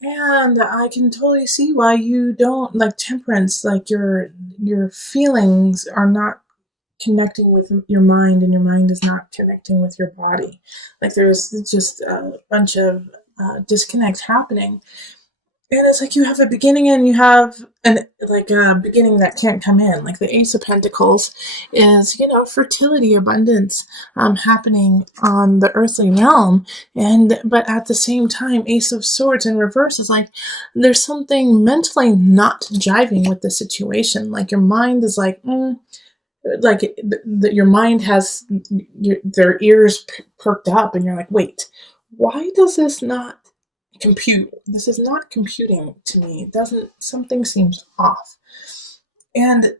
And I can totally see why you don't like temperance, like your feelings are not connecting with your mind, and your mind is not connecting with your body. Like there's just a bunch of disconnect happening. And it's like you have a beginning and you have a beginning that can't come in. Like the Ace of Pentacles is, fertility, abundance, happening on the earthly realm. But at the same time, Ace of Swords in reverse is like there's something mentally not jiving with the situation. Like your mind is like, your mind has their ears perked up, and you're like, wait, why does this not compute? This is not computing to me. It doesn't, something seems off. And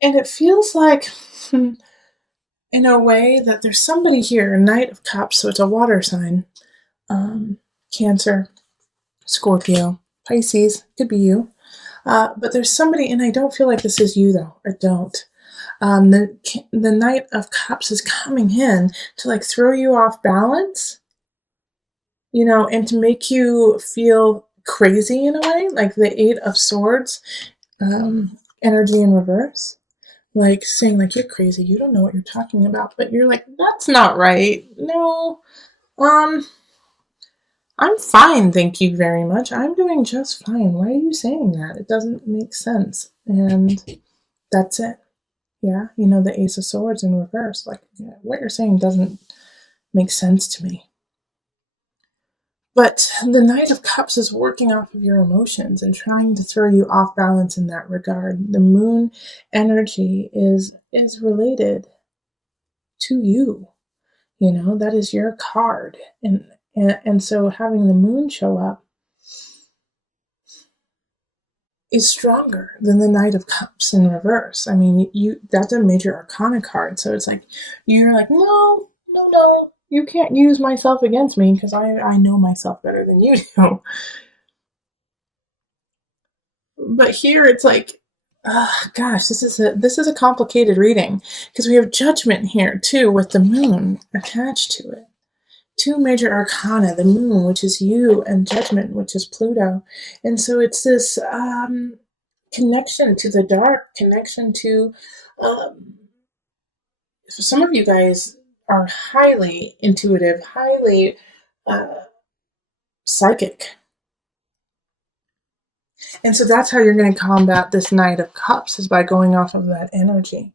it feels like in a way that there's somebody here, Knight of Cups, so it's a water sign. Cancer, Scorpio, Pisces, could be you. But there's somebody, and I don't feel like this is you though. I don't. The Knight of Cups is coming in to like throw you off balance, and to make you feel crazy in a way, like the Eight of Swords, energy in reverse, like saying like, you're crazy, you don't know what you're talking about, but you're like, that's not right. No, I'm fine, thank you very much. I'm doing just fine. Why are you saying that? It doesn't make sense. And that's it. Yeah, the Ace of Swords in reverse. Like, what you're saying doesn't make sense to me. But the Knight of Cups is working off of your emotions and trying to throw you off balance in that regard. The moon energy is related to you. That is your card. And so having the moon show up is stronger than the Knight of Cups in reverse. I mean, that's a major arcana card. So it's like, you're like, no, no, no, you can't use myself against me because I know myself better than you do. But here it's like, gosh, this is a complicated reading because we have Judgment here too with the moon attached to it. Two major arcana, the moon, which is you, and Judgment, which is Pluto. And so it's this connection to the dark, connection to some of you guys are highly intuitive, highly psychic. And so that's how you're going to combat this Knight of Cups, is by going off of that energy.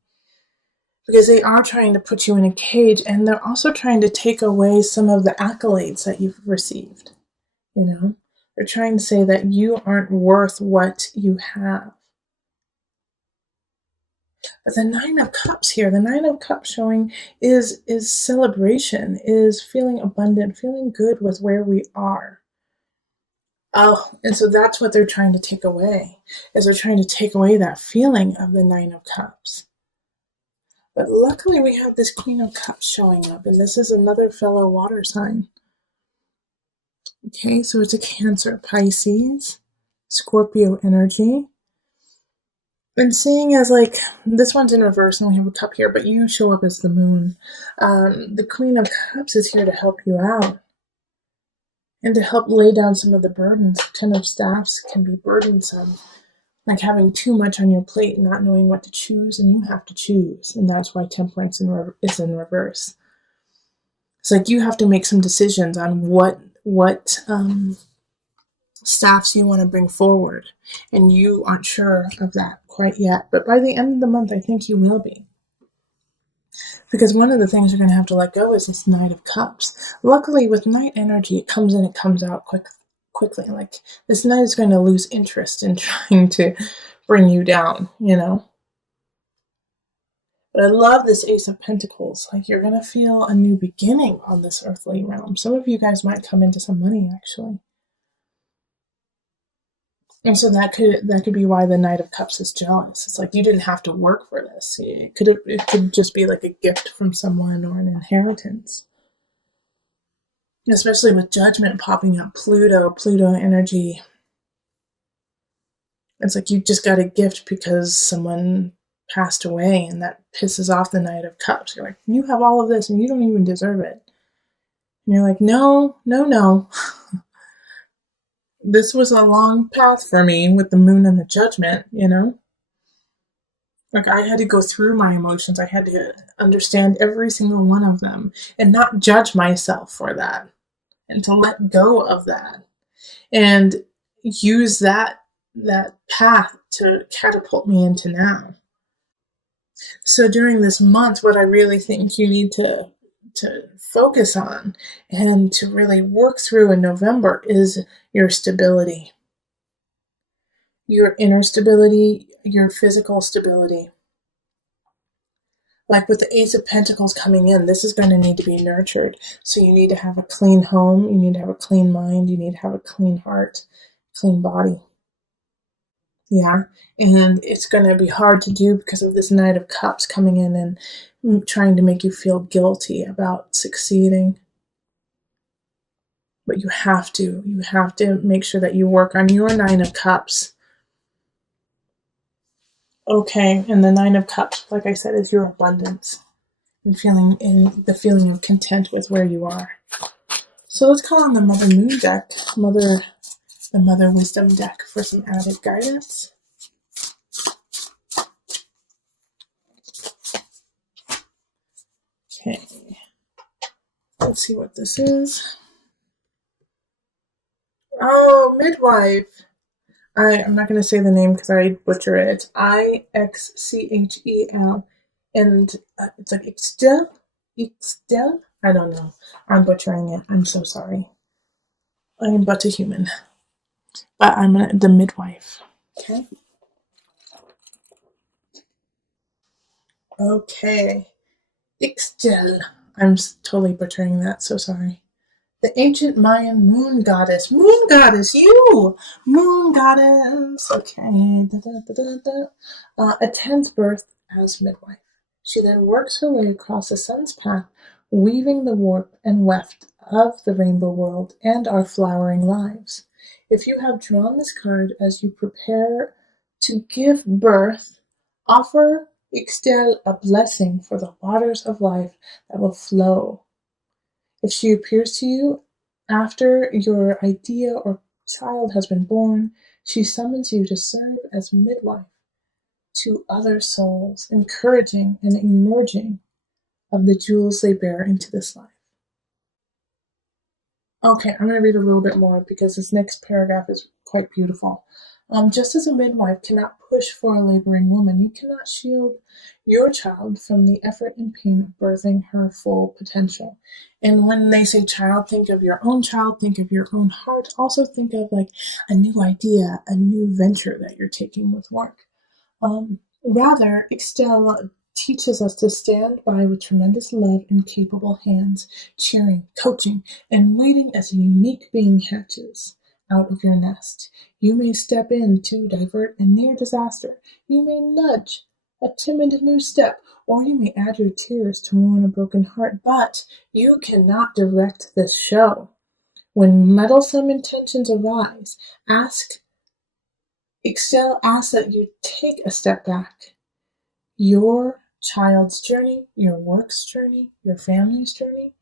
Because they are trying to put you in a cage, and they're also trying to take away some of the accolades that you've received. They're trying to say that you aren't worth what you have. But the Nine of Cups here, the Nine of Cups showing is celebration, is feeling abundant, feeling good with where we are. Oh, and so that's what they're trying to take away, is they're trying to take away that feeling of the Nine of Cups. But luckily we have this Queen of Cups showing up, and this is another fellow water sign. Okay, so it's a Cancer, Pisces, Scorpio energy. And seeing as like, this one's in reverse and we have a cup here, but you show up as the moon. The Queen of Cups is here to help you out and to help lay down some of the burdens. Ten of Staffs can be burdensome, like having too much on your plate and not knowing what to choose, and you have to choose. And that's why Temperance is in reverse. It's like you have to make some decisions on what staffs you want to bring forward, and you aren't sure of that quite yet, but by the end of the month I think you will be, because one of the things you're going to have to let go is this Knight of Cups. Luckily with Knight energy, it comes in, it comes out quickly. Like this Knight is going to lose interest in trying to bring you down, But I love this Ace of Pentacles. Like you're going to feel a new beginning on this earthly realm. Some of you guys might come into some money actually. And so that could be why the Knight of Cups is jealous. It's like you didn't have to work for this. It could just be like a gift from someone or an inheritance. Especially with Judgment popping up, Pluto energy. It's like you just got a gift because someone passed away, and that pisses off the Knight of Cups. You're like, you have all of this and you don't even deserve it. And you're like, no, no, no. This was a long path for me with the moon and the judgment, you know? Like, I had to go through my emotions. I had to understand every single one of them and not judge myself for that and to let go of that and use that path to catapult me into now. So during this month, what I really think you need to focus on and to really work through in November is your stability, your inner stability, your physical stability. Like with the Ace of Pentacles coming in, this is going to need to be nurtured. So you need to have a clean home, you need to have a clean mind, you need to have a clean heart, clean body. Yeah. And it's going to be hard to do because of this Knight of Cups coming in and trying to make you feel guilty about succeeding. But you have to make sure that you work on your Nine of Cups. Okay. And the Nine of Cups, like I said, is your abundance and the feeling of content with where you are. So let's call on the Mother Moon deck, the Mother Wisdom deck for some added guidance. Okay. Let's see what this is. Oh, Midwife. I'm not going to say the name because I butcher it. It's Ixchel. And it's like Ixchel? Ixchel? I don't know. I'm butchering it. I'm so sorry. I am but a human. But I'm the midwife. Okay? Okay. Ixchel. I'm totally butchering that. So sorry. The ancient Mayan moon goddess. Moon goddess, you! Moon goddess. Okay. Attends birth as midwife. She then works her way across the sun's path, weaving the warp and weft of the rainbow world and our flowering lives. If you have drawn this card as you prepare to give birth, offer Ixchel a blessing for the waters of life that will flow. If she appears to you after your idea or child has been born, she summons you to serve as midwife to other souls, encouraging and emerging of the jewels they bear into this life. Okay, I'm going to read a little bit more because this next paragraph is quite beautiful. Just as a midwife cannot push for a laboring woman, you cannot shield your child from the effort and pain of birthing her full potential. And when they say child, think of your own child, think of your own heart. Also think of like a new idea, a new venture that you're taking with work. Rather, Ixchel teaches us to stand by with tremendous love and capable hands, cheering, coaching, and waiting as a unique being hatches out of your nest. You may step in to divert a near disaster. You may nudge a timid new step, or you may add your tears to mourn a broken heart, but you cannot direct this show. When meddlesome intentions arise, Ixchel asks that you take a step back. Your child's journey, your work's journey, your family's journey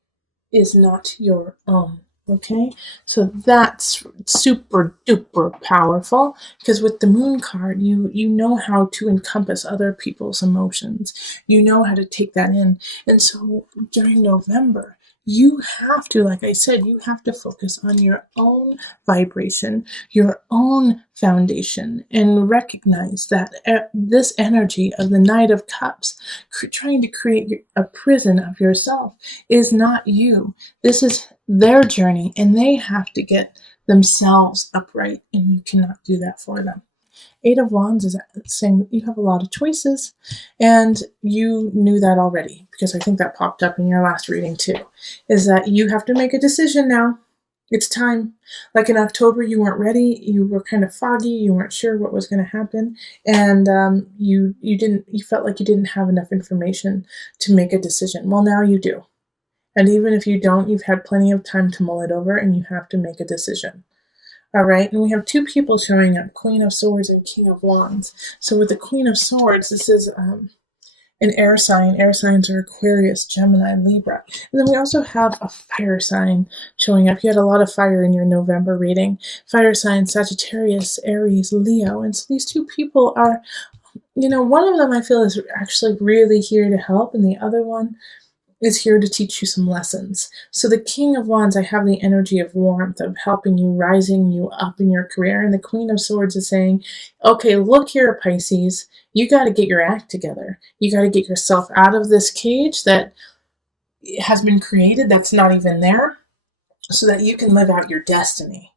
is not your own. Okay, so that's super duper powerful because with the moon card, you know how to encompass other people's emotions. You know how to take that in, and so during November, you have to, like I said, you have to focus on your own vibration, your own foundation, and recognize that this energy of the Knight of Cups, trying to create a prison of yourself, is not you. This is their journey, and they have to get themselves upright, and you cannot do that for them. Eight of Wands is saying that you have a lot of choices, and you knew that already because I think that popped up in your last reading too, is that you have to make a decision now. It's time. Like in October, you weren't ready. You were kind of foggy. You weren't sure what was going to happen, and you felt like you didn't have enough information to make a decision. Well, now you do. And even if you don't, you've had plenty of time to mull it over, and you have to make a decision. All right, and we have two people showing up, Queen of Swords and King of Wands. So with the Queen of Swords, this is an air sign. Air signs are Aquarius, Gemini, Libra. And then we also have a fire sign showing up. You had a lot of fire in your November reading. Fire sign, Sagittarius, Aries, Leo. And so these two people are, one of them I feel is actually really here to help, and the other one is here to teach you some lessons. So the King of Wands, I have the energy of warmth, of helping you, rising you up in your career. And the Queen of Swords is saying, okay, look here, Pisces, you got to get your act together. You got to get yourself out of this cage that has been created that's not even there, so that you can live out your destiny.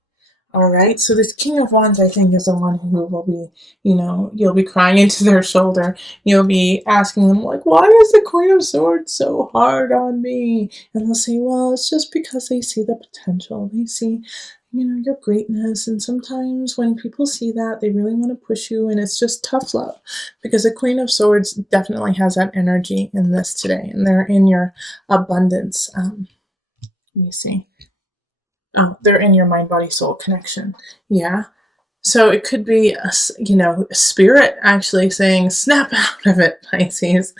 All right, so this King of Wands, I think, is the one who will be, you'll be crying into their shoulder. You'll be asking them, like, why is the Queen of Swords so hard on me? And they'll say, well, it's just because they see the potential. They see, your greatness. And sometimes when people see that, they really want to push you, and it's just tough love. Because the Queen of Swords definitely has that energy in this today, and they're in your abundance. Let me see. Oh, they're in your mind, body, soul connection. Yeah. So it could be a spirit actually saying, snap out of it, Pisces.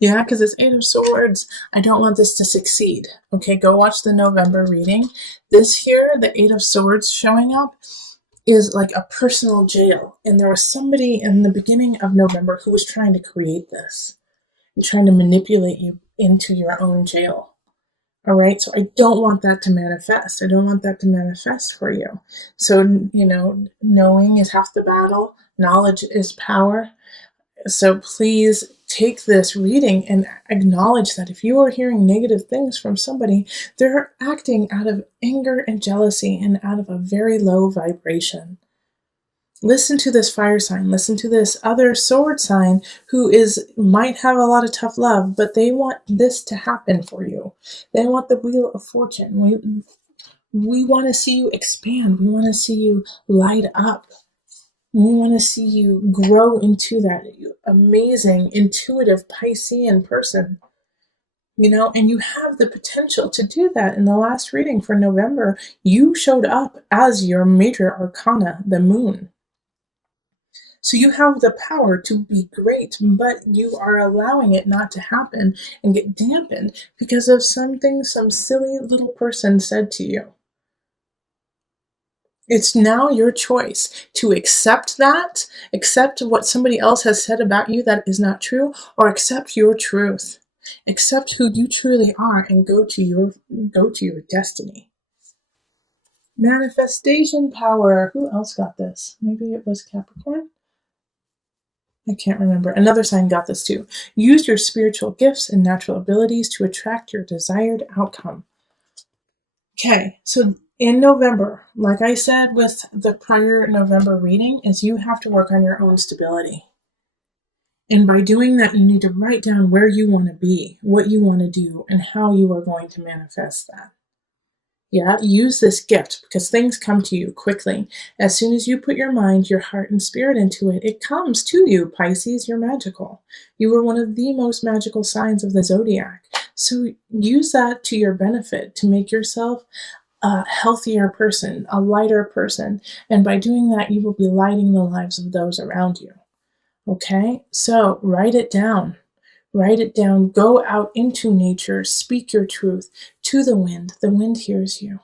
Yeah, because it's Eight of Swords. I don't want this to succeed. Okay, go watch the November reading. This here, the Eight of Swords showing up, is like a personal jail. And there was somebody in the beginning of November who was trying to create this and trying to manipulate you into your own jail. All right, so I don't want that to manifest. I don't want that to manifest for you. So, knowing is half the battle. Knowledge is power. So please take this reading and acknowledge that if you are hearing negative things from somebody, they're acting out of anger and jealousy and out of a very low vibration. Listen to this fire sign. Listen to this other sword sign who might have a lot of tough love, but they want this to happen for you. They want the wheel of fortune. We want to see you expand. We want to see you light up. We want to see you grow into that amazing, intuitive Piscean person. And you have the potential to do that. In the last reading for November, you showed up as your major arcana, the moon. So you have the power to be great, but you are allowing it not to happen and get dampened because of something some silly little person said to you. It's now your choice to accept that, accept what somebody else has said about you that is not true, or accept your truth. Accept who you truly are and go to your destiny. Manifestation power. Who else got this? Maybe it was Capricorn? I can't remember. Another sign got this too. Use your spiritual gifts and natural abilities to attract your desired outcome. Okay, so in November, like I said with the prior November reading, is you have to work on your own stability. And by doing that, you need to write down where you want to be, what you want to do, and how you are going to manifest that. Yeah, use this gift because things come to you quickly. As soon as you put your mind, your heart, and spirit into it, it comes to you, Pisces. You're magical. You are one of the most magical signs of the zodiac. So use that to your benefit to make yourself a healthier person, a lighter person. And by doing that, you will be lighting the lives of those around you. Okay? So write it down. Write it down. Go out into nature. Speak your truth to the wind. The wind hears you.